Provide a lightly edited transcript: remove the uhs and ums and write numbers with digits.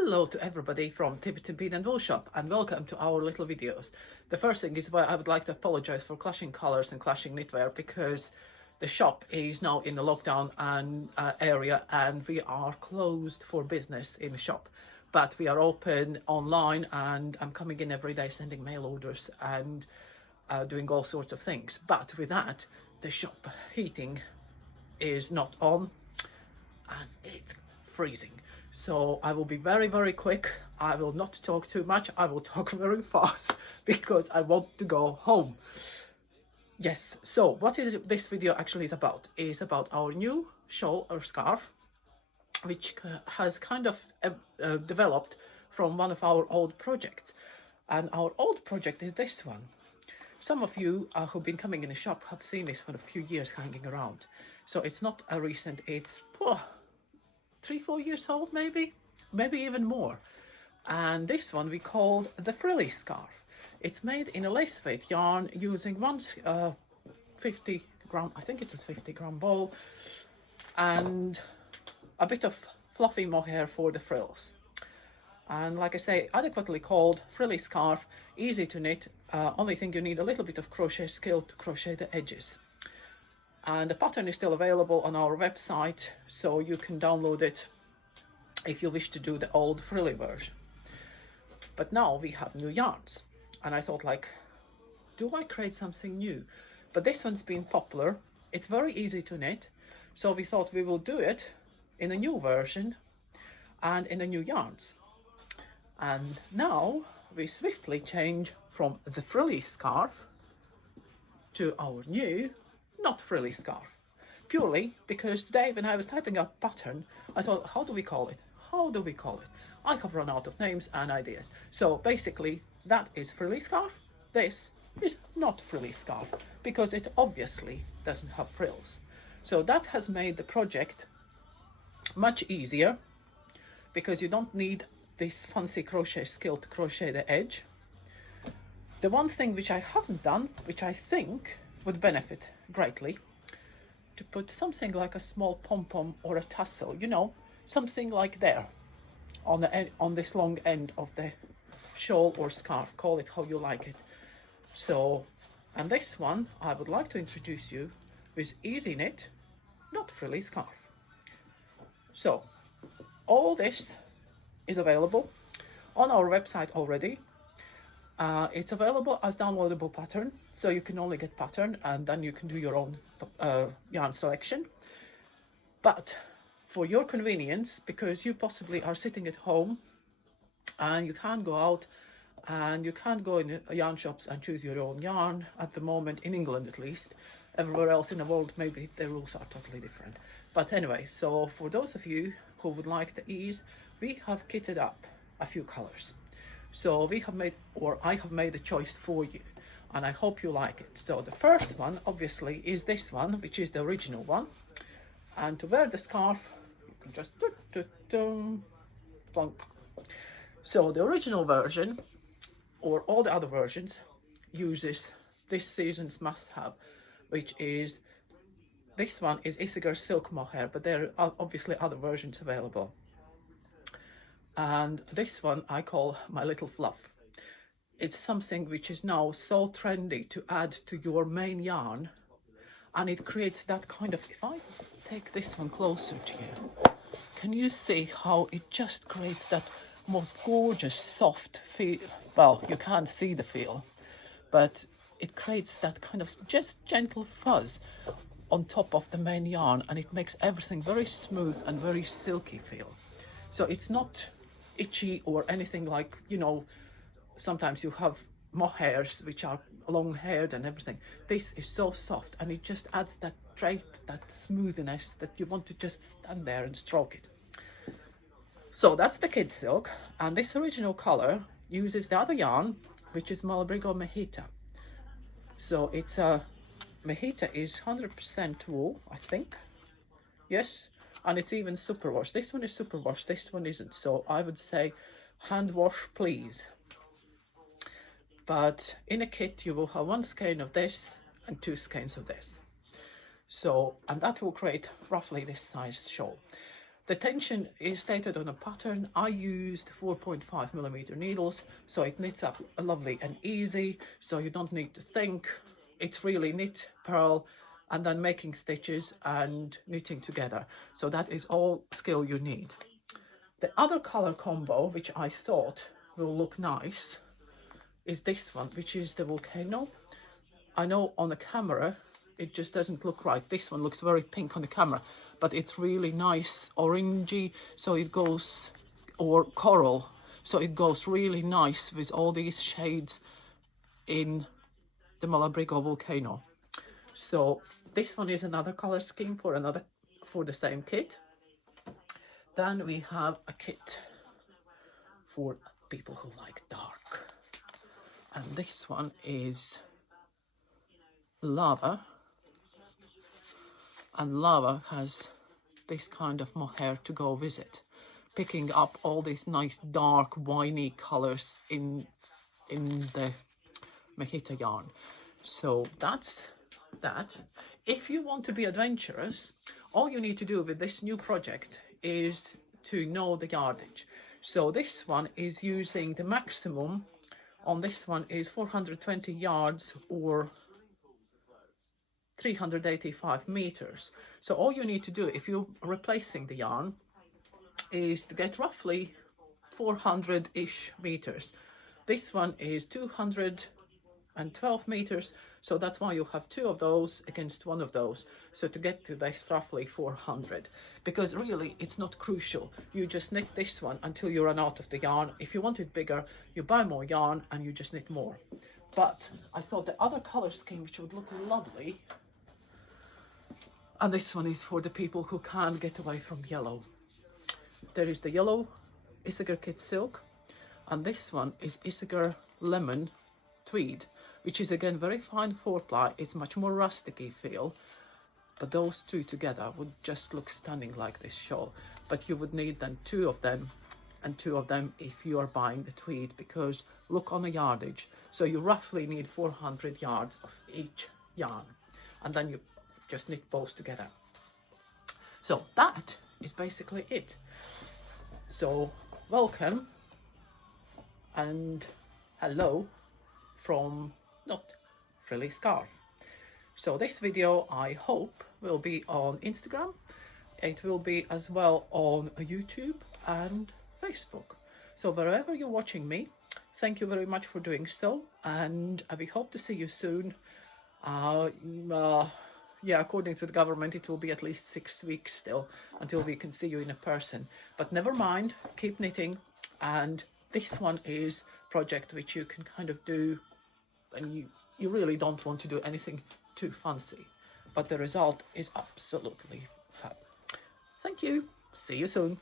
Hello to everybody from Tiverton Bead and Wool Shop, and welcome to our little videos. The first thing is I would like to apologize for clashing colors and clashing knitwear, because the shop is now in the lockdown and area, and we are closed for business in the shop, but we are open online, and I'm coming in every day sending mail orders and doing all sorts of things. But with that, the shop heating is not on and it's freezing. So I will be very quick. I will not talk too much. I will talk very fast because I want to go home. Yes, so what is this video actually is about? Is about our new shawl or scarf, which has kind of developed from one of our old projects. And our old project is this one. Some of you who've been coming in the shop have seen this for a few years hanging around. So it's not a recent, it's 3-4 years old, maybe even more. And this one we called the Frilly Scarf. It's made in a lace weight yarn using one 50 gram, I think it was 50 gram ball, and a bit of fluffy mohair for the frills. And like I say, adequately called Frilly Scarf, easy to knit. Only thing you need a little bit of crochet skill to crochet the edges. And the pattern is still available on our website, so you can download it if you wish to do the old frilly version. But now we have new yarns, and I thought, like, do I create something new? But this one's been popular. It's very easy to knit, so we thought we will do it in a new version and in the new yarns. And now we swiftly change from the Frilly Scarf to our new Not Frilly Scarf, purely because today when I was typing up pattern, I thought, how do we call it? I have run out of names and ideas. So basically that is Frilly Scarf. This is Not Frilly Scarf, because it obviously doesn't have frills. So that has made the project much easier, because you don't need this fancy crochet skill to crochet the edge. The one thing which I haven't done, which I think would benefit greatly, to put something like a small pom-pom or a tassel, you know, something like there on the end, on this long end of the shawl or scarf, call it how you like it. So, and this one I would like to introduce you with Easy Knit Not Frilly Scarf. So all this is available on our website already. It's available as downloadable pattern, so you can only get pattern and then you can do your own yarn selection. But for your convenience, because you possibly are sitting at home and you can't go out and you can't go in yarn shops and choose your own yarn at the moment, in England at least. Everywhere else in the world maybe the rules are totally different. But anyway, so for those of you who would like the ease, we have kitted up a few colors. So we have made, or I have made a choice for you, and I hope you like it. So the first one obviously is this one, which is the original one. And to wear the scarf, you can just plunk. So the original version, or all the other versions, uses this season's must-have, which is, this one is Issachar silk mohair, but there are obviously other versions available. And this one I call my little fluff. It's something which is now so trendy to add to your main yarn, and it creates that kind of, if I take this one closer to you, can you see how it just creates that most gorgeous soft feel? Well, you can't see the feel, but it creates that kind of just gentle fuzz on top of the main yarn, and it makes everything very smooth and very silky feel. So it's not itchy or anything like, you know, sometimes you have mohairs which are long haired and everything. This is so soft, and it just adds that drape, that smoothness that you want to just stand there and stroke it. So that's the kid silk, and this original color uses the other yarn, which is Malabrigo Mechita. So it's a Mechita is 100% wool, I think. Yes. And it's even superwash. This one is superwash, this one isn't. So I would say hand wash, please. But in a kit, you will have 1 skein of this and 2 skeins of this. So, and that will create roughly this size shawl. The tension is stated on a pattern. I used 4.5mm needles, so it knits up lovely and easy, so you don't need to think. It's really knit, purl, and then making stitches and knitting together. So that is all skill you need. The other color combo, which I thought will look nice, is this one, which is the volcano. I know on the camera it just doesn't look right. This one looks very pink on the camera, but it's really nice orangey, so it goes, or coral, so it goes really nice with all these shades in the Malabrigo volcano. So this one is another color scheme for the same kit. Then we have a kit for people who like dark, and this one is lava, and lava has this kind of mohair to go with it, picking up all these nice dark winey colors in the Mechita yarn. So that's that. If you want to be adventurous, all you need to do with this new project is to know the yardage. So this one is using the maximum on this one is 420 yards or 385 meters. So all you need to do if you're replacing the yarn is to get roughly 400-ish meters. This one is 212 meters, so that's why you have two of those against one of those. So to get to this roughly 400, because really it's not crucial. You just knit this one until you run out of the yarn. If you want it bigger, you buy more yarn and you just knit more. But I thought the other color scheme, which would look lovely, and this one is for the people who can't get away from yellow. There is the yellow Isager Kit Silk, and this one is Isager Lemon Tweed, which is again very fine 4-ply. It's much more rusticy feel, but those two together would just look stunning like this shawl. But you would need then two of them, and two of them if you are buying the tweed, because look on the yardage. So you roughly need 400 yards of each yarn, and then you just knit both together. So that is basically it. So welcome and hello from Not Frilly Scarf. So this video I hope will be on Instagram. It will be as well on YouTube and Facebook. So wherever you're watching me, thank you very much for doing so, and we hope to see you soon. Yeah, according to the government, it will be at least 6 weeks still until we can see you in a person. But never mind, keep knitting. And this one is a project which you can kind of do, and you really don't want to do anything too fancy. But the result is absolutely fab. Thank you. See you soon.